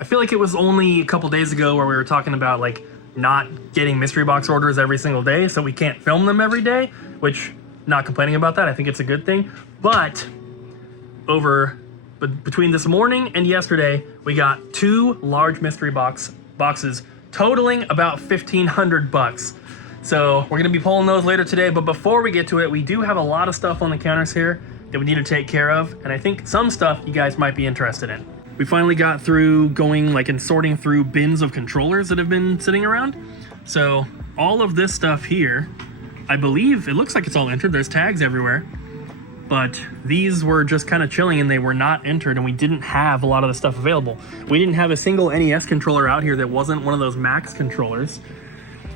I feel like it was only a couple days ago where we were talking about like not getting mystery box orders every single day, so we can't film them every day, which not complaining about that. I think it's a good thing. But between this morning and yesterday, we got 2 large mystery boxes totaling about $1,500. So we're gonna be pulling those later today, but before we get to it, we do have a lot of stuff on the counters here that we need to take care of, and I think some stuff you guys might be interested in. We finally got through going like and sorting through bins of controllers that have been sitting around. So all of this stuff here, I believe it looks like it's all entered. There's tags everywhere, but these were just kind of chilling and they were not entered, and we didn't have a lot of the stuff available. We didn't have a single NES controller out here that wasn't one of those Max controllers.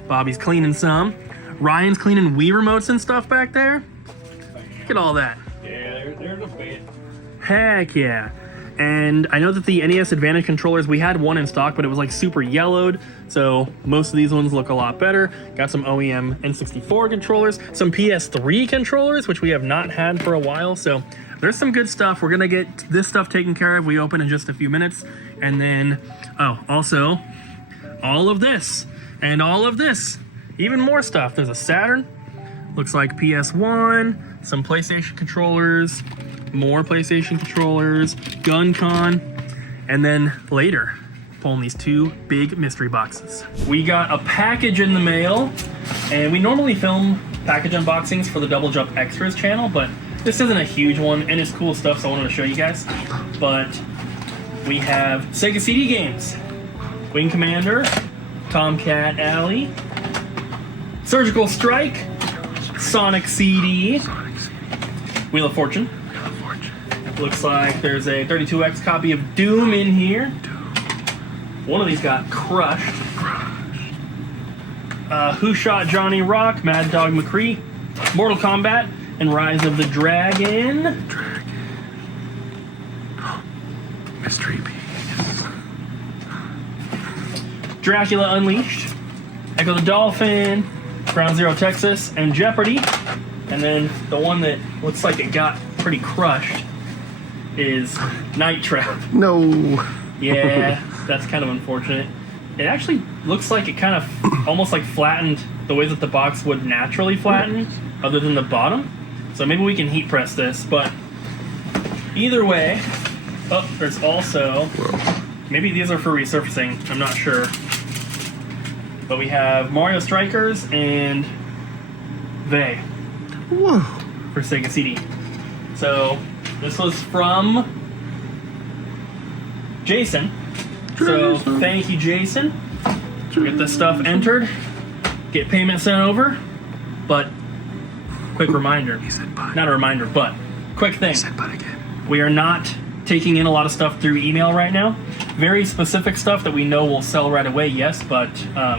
Bobby's cleaning some. Ryan's cleaning Wii remotes and stuff back there. Look at all that. Yeah, there's a bit. Heck yeah. And I know that the NES Advantage controllers, we had one in stock, but it was like super yellowed. So most of these ones look a lot better. Got some OEM N64 controllers, some PS3 controllers, which we have not had for a while. So there's some good stuff. We're gonna get this stuff taken care of. We open in just a few minutes. And then, oh, also all of this and all of this, even more stuff. There's a Saturn, looks like PS1, some PlayStation controllers, more PlayStation controllers, GunCon, and then later, pulling these 2 big mystery boxes. We got a package in the mail, and we normally film package unboxings for the Double Jump Extras channel, but this isn't a huge one, and it's cool stuff, so I wanted to show you guys. But we have Sega CD games, Wing Commander, Tomcat Alley, Surgical Strike, Sonic CD, Wheel of Fortune. Looks like there's a 32X copy of Doom in here. One of these got crushed. Who Shot Johnny Rock, Mad Dog McCree, Mortal Kombat, and Rise of the Dragon. Mystery piece. Dracula Unleashed, Echo the Dolphin, Ground Zero Texas, and Jeopardy. And then the one that looks like it got pretty crushed is Night Trap. No. Yeah, that's kind of unfortunate. It actually looks like it kind of almost like flattened the way that the box would naturally flatten, other than the bottom. So maybe we can heat press this, but either way, oh, there's also, maybe these are for resurfacing, I'm not sure. But we have Mario Strikers and Vey. Whoa. For Sega CD. So this was from Jason. So thank you, Jason. Get this stuff entered, get payment sent over. But quick reminder, He said bye. not a reminder, but quick thing. He said bye again. We are not taking in a lot of stuff through email right now. Very specific stuff that we know will sell right away, yes, but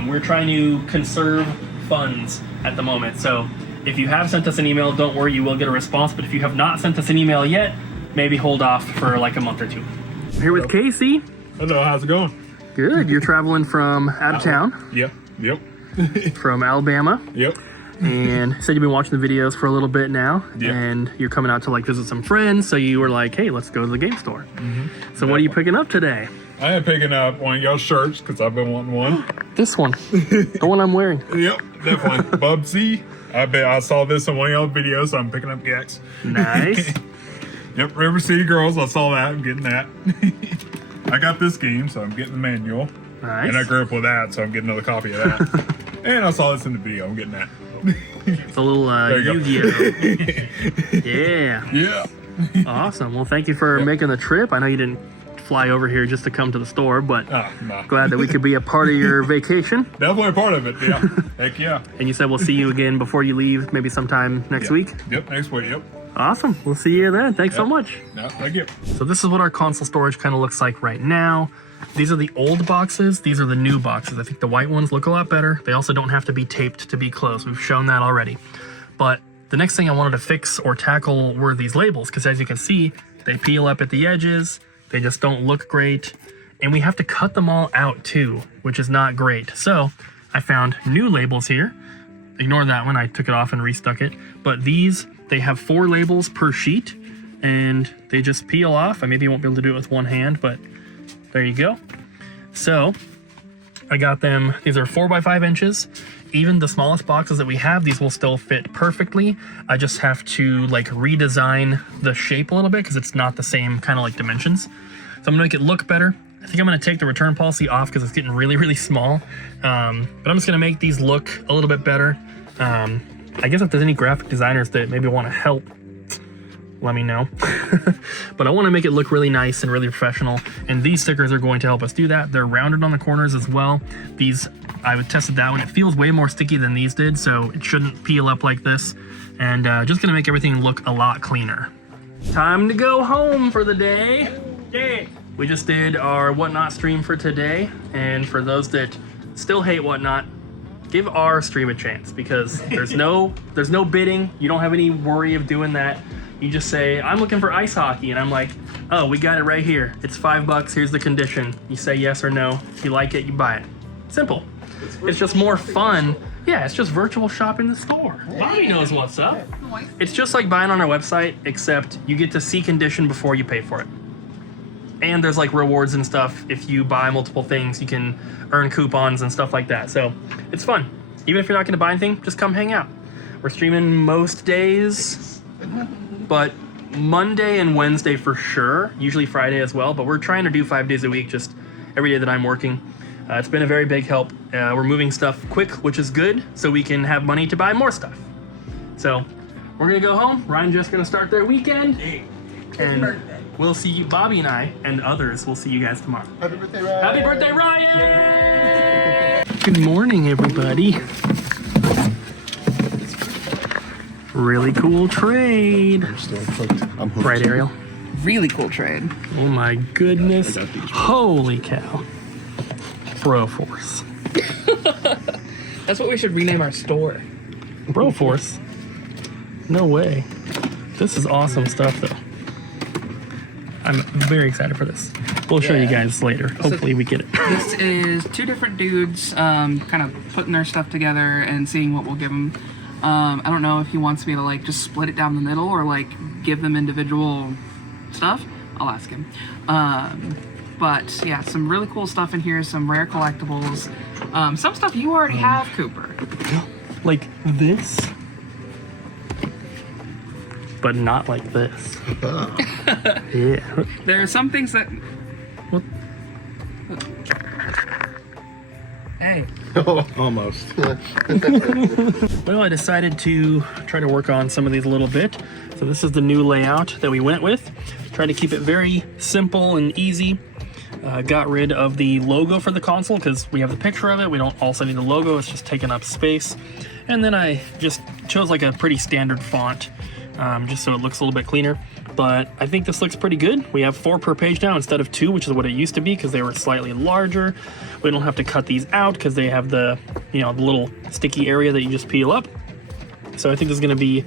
we're trying to conserve funds at the moment. So if you have sent us an email, don't worry, you will get a response. But if you have not sent us an email yet, maybe hold off for like a month or 2. I'm here with Casey. Hello, how's it going? Good. You're traveling from out of town, Yep. from Alabama, Yep. and said you've been watching the videos for a little bit now, Yeah. and you're coming out to like visit some friends. So you were like, hey, let's go to the game store. So what are you picking up today? I am picking up one of y'all's shirts because I've been wanting one. This one, the one I'm wearing. Yep, definitely. Bubsy. I saw this in one of y'all's videos, so I'm picking up Gex. Nice. Yep, River City Girls. I saw that. I'm getting that. I got this game, so I'm getting the manual. Nice. And I grew up with that, so I'm getting another copy of that. And I saw this in the video. I'm getting that. It's a little There you go. Yu-Gi-Oh. Yeah. Yeah. Awesome. Well, thank you for making the trip. I know you didn't fly over here just to come to the store, but Nah. glad that we could be a part of your vacation. Definitely a part of it, yeah. Heck yeah. And you said we'll see you again before you leave, maybe sometime next Yeah. week. Yep, next week, yep. Awesome. We'll see you then. Thanks so Yep. much. No, thank you. So this is what our console storage kind of looks like right now. These are the old boxes. These are the new boxes. I think the white ones look a lot better. They also don't have to be taped to be closed. We've shown that already. But the next thing I wanted to fix or tackle were these labels, because as you can see, they peel up at the edges. They just don't look great. And we have to cut them all out too, which is not great. So I found new labels here. Ignore that one, I took it off and restuck it. But these, they have 4 labels per sheet, and they just peel off. I maybe won't be able to do it with one hand, but there you go. So I got them, these are 4 by 5 inches. Even the smallest boxes that we have, these will still fit perfectly. I just have to like redesign the shape a little bit because it's not the same kind of like dimensions. So I'm gonna make it look better. I think I'm gonna take the return policy off because it's getting really, really small. But I'm just gonna make these look a little bit better. I guess if there's any graphic designers that maybe wanna help, let me know. But I wanna make it look really nice and really professional. And these stickers are going to help us do that. They're rounded on the corners as well. These, I tested that one. It feels way more sticky than these did, so it shouldn't peel up like this. And just gonna make everything look a lot cleaner. Time to go home for the day. Yay! We just did our Whatnot stream for today, and for those that still hate Whatnot, give our stream a chance because there's no bidding. You don't have any worry of doing that. You just say, I'm looking for ice hockey, and I'm like, oh, we got it right here. It's $5, here's the condition. You say yes or no. If you like it, you buy it. Simple. It's just more fun. Yeah, it's just virtual shop in the store. Bobby knows what's up. It's just like buying on our website, except you get to see condition before you pay for it. And there's like rewards and stuff. If you buy multiple things, you can earn coupons and stuff like that. So it's fun. Even if you're not gonna buy anything, just come hang out. We're streaming most days, but Monday and Wednesday for sure, usually Friday as well, but we're trying to do 5 days a week, just every day that I'm working. It's been a very big help. We're moving stuff quick, which is good, so we can have money to buy more stuff. So we're gonna go home. Ryan and Jess are gonna start their weekend. And we'll see you, Bobby and I, and others, we'll see you guys tomorrow. Happy birthday, Ryan! Happy birthday, Ryan! Good morning, everybody. Really cool trade. I'm still hooked. I'm hooked. Right, Ariel? Really cool trade. Oh my goodness. I got these. Holy cow. Bro Force. That's what we should rename our store. Bro Force? No way. This is awesome stuff, though. I'm very excited for this. We'll show you guys later. Hopefully we get it. This is 2 different dudes kind of putting their stuff together and seeing what we'll give them. I don't know if he wants me to like just split it down the middle or like give them individual stuff. I'll ask him. But yeah, some really cool stuff in here, some rare collectibles. Some stuff you already have, Cooper. Like this, but not like this. Yeah. There are some things that... What? Hey. Oh, almost. Well, I decided to try to work on some of these a little bit. So this is the new layout that we went with. Tried to keep it very simple and easy. Got rid of the logo for the console because we have the picture of it. We don't also need the logo, it's just taking up space. And then I just chose like a pretty standard font, just so it looks a little bit cleaner. But I think this looks pretty good. We have 4 per page now instead of 2, which is what it used to be because they were slightly larger. We don't have to cut these out because they have the, the little sticky area that you just peel up. So I think this is gonna be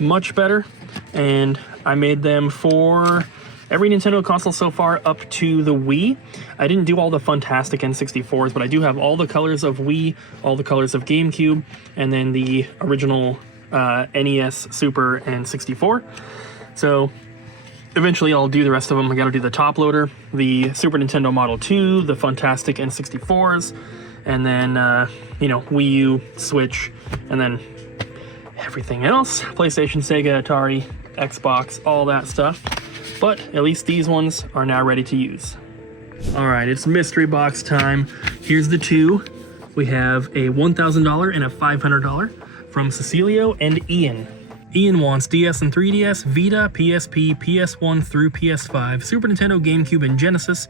much better. And I made them for every Nintendo console so far up to the Wii. I didn't do all the fantastic N64s, but I do have all the colors of Wii, all the colors of GameCube, and then the original NES, Super, and 64. So eventually I'll do the rest of them. I gotta do the top loader, the Super Nintendo Model 2, the fantastic N64s, and then, Wii U, Switch, and then everything else. PlayStation, Sega, Atari, Xbox, all that stuff. But at least these ones are now ready to use. All right, it's mystery box time. Here's the 2. We have a $1,000 and a $500 from Cecilio and Ian. Ian wants DS and 3DS, Vita, PSP, PS1 through PS5, Super Nintendo, GameCube, and Genesis.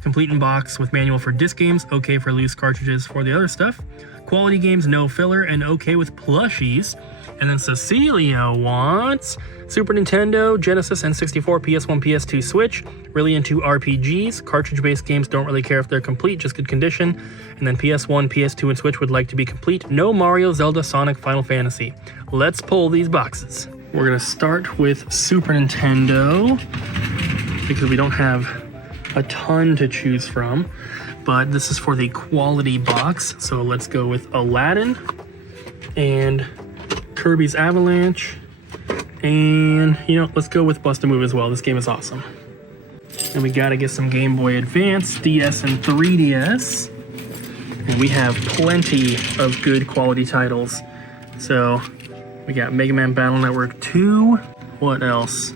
Complete in box with manual for disc games, okay for loose cartridges for the other stuff. Quality games, no filler, and okay with plushies. And then Cecilio wants Super Nintendo, Genesis, N64, PS1, PS2, Switch. Really into RPGs. Cartridge-based games, don't really care if they're complete, just good condition. And then PS1, PS2, and Switch would like to be complete. No Mario, Zelda, Sonic, Final Fantasy. Let's pull these boxes. We're gonna start with Super Nintendo because we don't have a ton to choose from. But this is for the quality box. So let's go with Aladdin and Kirby's Avalanche, and let's go with Bust a Move as well. This game is awesome. And we gotta get some Game Boy Advance, DS, and 3DS. And we have plenty of good quality titles. So we got Mega Man Battle Network 2. What else?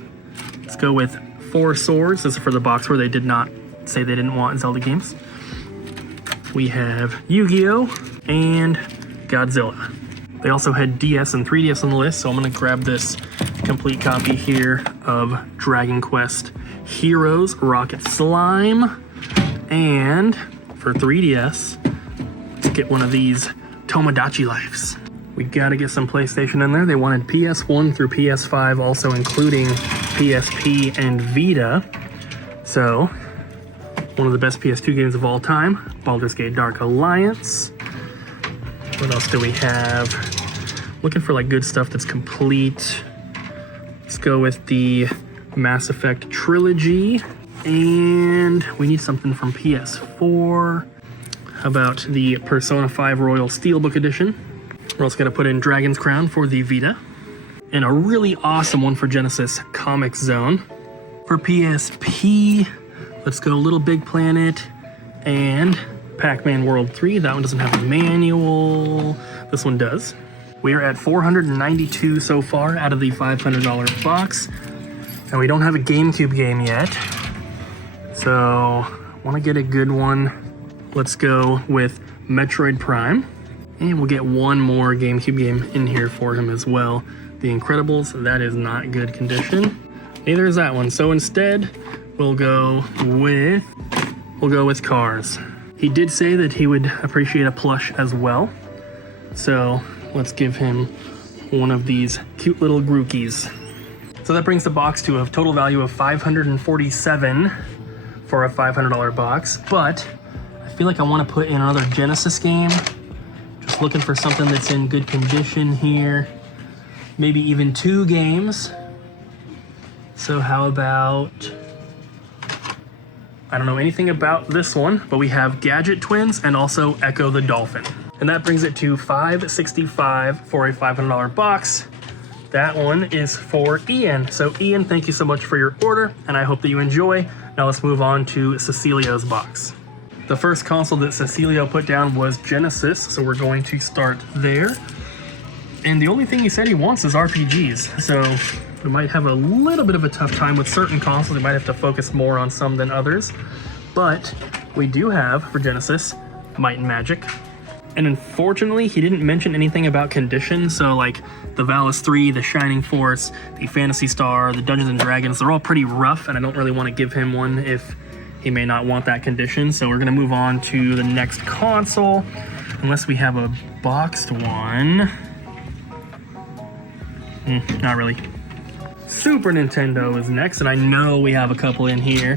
Let's go with Four Swords. This is for the box where they did not say they didn't want Zelda games. We have Yu-Gi-Oh! And Godzilla. They also had DS and 3DS on the list, so I'm gonna grab this complete copy here of Dragon Quest Heroes Rocket Slime. And for 3DS, let's get one of these Tomodachi Lives. We gotta get some PlayStation in there. They wanted PS1 through PS5, also including PSP and Vita. So, one of the best PS2 games of all time, Baldur's Gate Dark Alliance. What else do we have? Looking for like good stuff that's complete. Let's go with the Mass Effect trilogy. And we need something from PS4. How about the Persona 5 Royal Steelbook Edition? We're also gonna put in Dragon's Crown for the Vita. And a really awesome one for Genesis, Comic Zone. For PSP, let's go Little Big Planet and Pac-Man World 3. That one doesn't have a manual. This one does. We are at 492 so far out of the $500 box. And we don't have a GameCube game yet. So, want to get a good one. Let's go with Metroid Prime. And we'll get one more GameCube game in here for him as well. The Incredibles, that is not good condition. Neither is that one. So instead, we'll go with Cars. He did say that he would appreciate a plush as well. So let's give him one of these cute little Grookies. So that brings the box to a total value of $547 for a $500 box. But I feel like I want to put in another Genesis game. Just looking for something that's in good condition here. Maybe even 2 games. So how about... I don't know anything about this one, but we have Gadget Twins and also Echo the Dolphin. And that brings it to $565 for a $500 box. That one is for Ian. So Ian, thank you so much for your order, and I hope that you enjoy. Now let's move on to Cecilio's box. The first console that Cecilio put down was Genesis, so we're going to start there. And the only thing he said he wants is RPGs, so we might have a little bit of a tough time with certain consoles. We might have to focus more on some than others. But we do have, for Genesis, Might and Magic. And unfortunately, he didn't mention anything about condition, so like the Valis 3, the Shining Force, the Phantasy Star, the Dungeons & Dragons, they're all pretty rough, and I don't really want to give him one if he may not want that condition. So we're going to move on to the next console, unless we have a boxed one. Not really. Super Nintendo is next, and I know we have a couple in here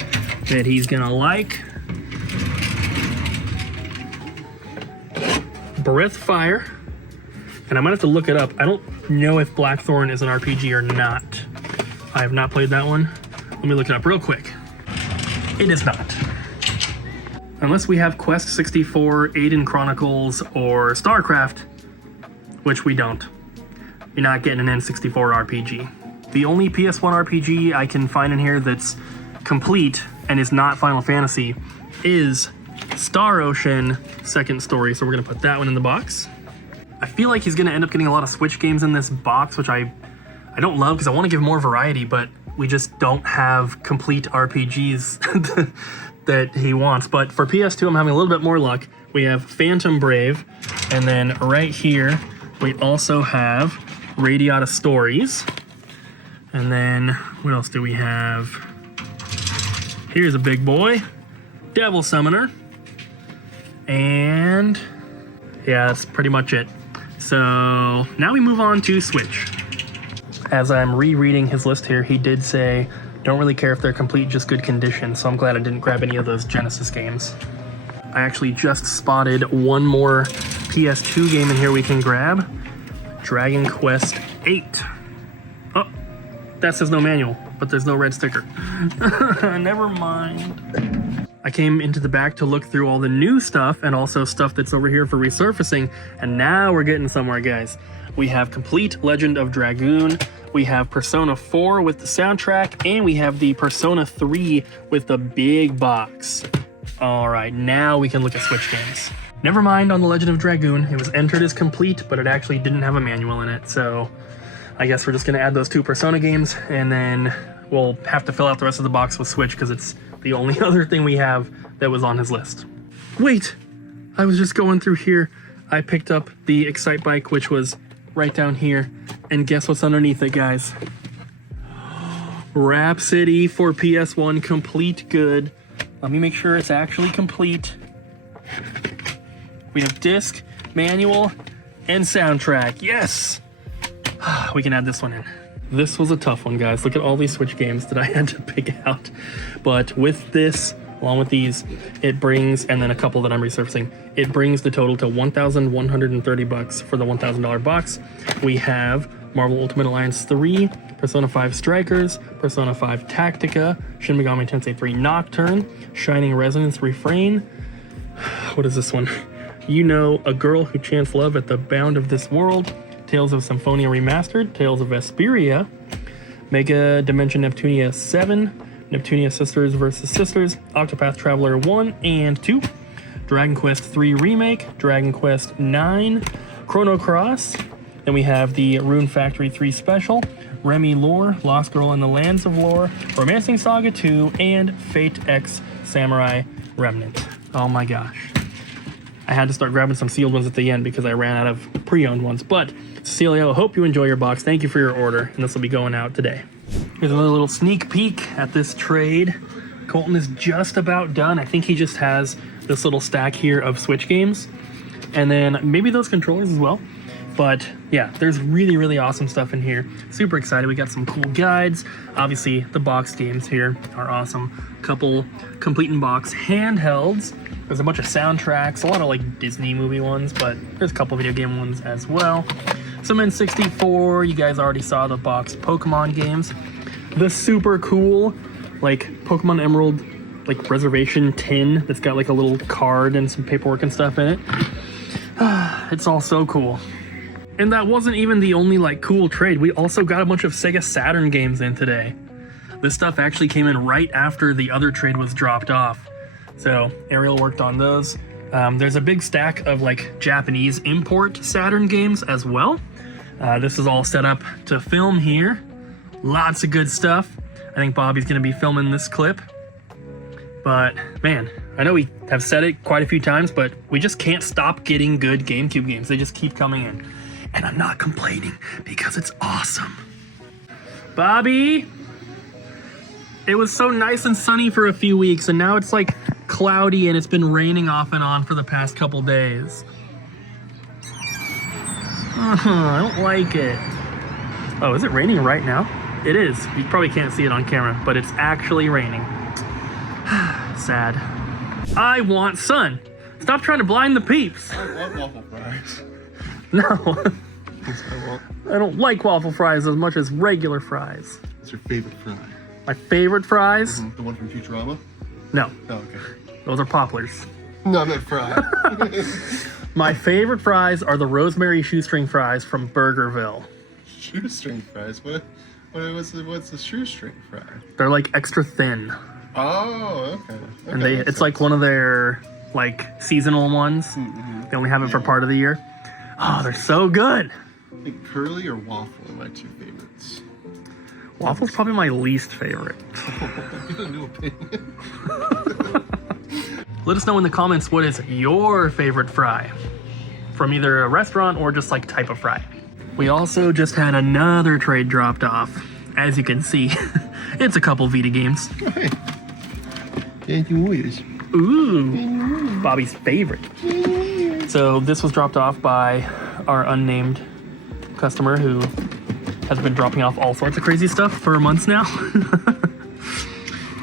that he's gonna like. Breathfire, and I might have to look it up. I don't know if Blackthorn is an RPG or not. I have not played that one. Let me look it up real quick. It is not. Unless we have Quest 64, Aiden Chronicles, or StarCraft, which we don't. You're not getting an N64 RPG. The only PS1 RPG I can find in here that's complete and is not Final Fantasy is Star Ocean Second Story, so we're gonna put that one in the box. I feel like he's gonna end up getting a lot of Switch games in this box, which I don't love because I want to give more variety, but we just don't have complete RPGs that he wants. But for PS2, I'm having a little bit more luck. We have Phantom Brave, and then right here, we also have Radiata Stories. And then, what else do we have? Here's a big boy, Devil Summoner. And yeah, that's pretty much it. So now we move on to Switch. As I'm rereading his list here, he did say, don't really care if they're complete, just good condition. So I'm glad I didn't grab any of those Genesis games. I actually just spotted one more PS2 game in here we can grab. Dragon Quest 8. Oh, that says no manual, but there's no red sticker. Never mind. I came into the back to look through all the new stuff and also stuff that's over here for resurfacing, and now we're getting somewhere, guys. We have Complete Legend of Dragoon. We have Persona 4 with the soundtrack, and we have the Persona 3 with the big box. All right, now we can look at Switch games. Never mind on the Legend of Dragoon. It was entered as complete, but it actually didn't have a manual in it. So I guess we're just gonna add those 2 Persona games, and then we'll have to fill out the rest of the box with Switch because it's the only other thing we have that was on his list. Wait, I was just going through here. I picked up the Excite Bike, which was right down here, and guess what's underneath it, guys? Rhapsody for PS1 complete good. Let me make sure it's actually complete. We have disc, manual, and soundtrack. Yes! We can add this one in. This was a tough one, guys. Look at all these Switch games that I had to pick out. But with this, along with these, it brings, and then a couple that I'm resurfacing, it brings the total to $1,130 for the $1,000 box. We have Marvel Ultimate Alliance 3, Persona 5 Strikers, Persona 5 Tactica, Shin Megami Tensei 3 Nocturne, Shining Resonance Refrain. What is this one? You Know, A Girl Who Chants Love at the Bound of This World, Tales of Symphonia Remastered, Tales of Vesperia, Mega Dimension Neptunia 7, Neptunia Sisters vs. Sisters, Octopath Traveler 1 and 2, Dragon Quest III Remake, Dragon Quest 9, Chrono Cross, then we have the Rune Factory 3 Special, Remy Lore, Lost Girl in the Lands of Lore, Romancing Saga 2, and Fate X Samurai Remnant. Oh my gosh. I had to start grabbing some sealed ones at the end because I ran out of pre-owned ones. But Cecilio, hope you enjoy your box. Thank you for your order, and this will be going out today. Here's another little sneak peek at this trade. Colton is just about done. I think he just has this little stack here of Switch games, and then maybe those controllers as well. But yeah, there's really, really awesome stuff in here. Super excited. We got some cool guides. Obviously, the box games here are awesome. Couple complete in box handhelds. There's a bunch of soundtracks, a lot of like Disney movie ones, but there's a couple video game ones as well. Some N64, you guys already saw the box Pokemon games. The super cool, like Pokemon Emerald, like reservation tin that's got like a little card and some paperwork and stuff in it. It's all so cool. And that wasn't even the only like cool trade. We also got a bunch of Sega Saturn games in today. This stuff actually came in right after the other trade was dropped off. So Ariel worked on those. There's a big stack of like Japanese import Saturn games as well. This is all set up to film here. Lots of good stuff. I think Bobby's gonna be filming this clip. But man, I know we have said it quite a few times, but we just can't stop getting good GameCube games. They just keep coming in. And I'm not complaining because it's awesome. Bobby! It was so nice and sunny for a few weeks, and now it's like cloudy and it's been raining off and on for the past couple days. I don't like it. Oh, is it raining right now? It is. You probably can't see it on camera, but it's actually raining. Sad. I want sun. Stop trying to blind the peeps. I want waffle fries. No. Yes, I want. I don't like waffle fries as much as regular fries. What's your favorite fry? My favorite fries? The one from Futurama? No, Oh, okay. those are Poplars. No, I meant fry. My favorite fries are the rosemary shoestring fries from Burgerville. Shoestring fries? What's the shoestring fry? They're like extra thin, Oh, okay. and it's like one of their like seasonal ones. They only have it for part of the year. Oh, they're so good. I think curly or waffle are my two favorites. Waffle's probably my least favorite. Get a new opinion. Let us know in the comments what is your favorite fry from either a restaurant or just like type of fry. We also just had another trade dropped off. As you can see, it's a couple Vita games. Hey. Thank you, Warriors. Ooh, Bobby's favorite. So this was dropped off by our unnamed customer who has been dropping off all sorts of crazy stuff for months now.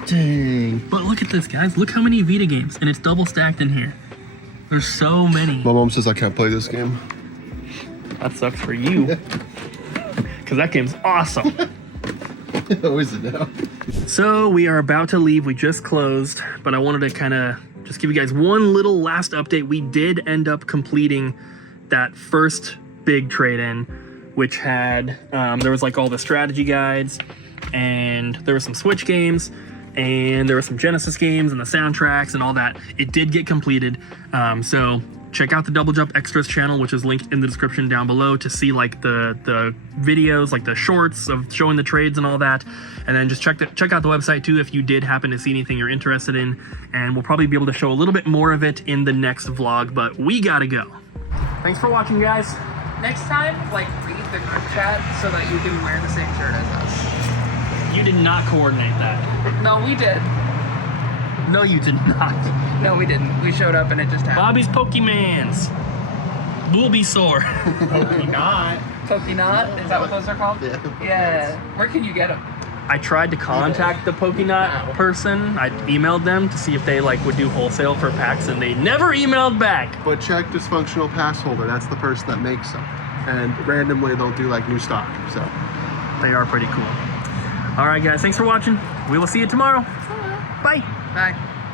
Dang. But look at this, guys. Look how many Vita games, and it's double stacked in here. There's so many. My mom says I can't play this game. That sucks for you. Because that game's awesome. How is it now? So we are about to leave. We just closed, but I wanted to kind of just give you guys one little last update. We did end up completing that first big trade-in, which had there was like all the strategy guides, and there were some Switch games, and there were some Genesis games and the soundtracks and all that. It did get completed, so check out the Double Jump Extras channel, which is linked in the description down below, to see like the videos, like the shorts of showing the trades and all that. And then just check out the website too if you did happen to see anything you're interested in. And we'll probably be able to show a little bit more of it in the next vlog, but we gotta go. Thanks for watching, guys. Next time, like, read the group chat so that you can wear the same shirt as us. You did not coordinate that. No, we did. No, you did not. No, we didn't. We showed up and it just happened. Bobby's Pokemans. Bulbasaur. Not. Pokenut? Is that what those are called? Yeah. Yeah. Where can you get them? I tried to contact the Pokenut person. I emailed them to see if they like would do wholesale for packs, and they never emailed back. But check Dysfunctional Pass Holder. That's the person that makes them. And randomly they'll do like new stock. So They are pretty cool. All right, guys. Thanks for watching. We will see you tomorrow. Bye. Bye.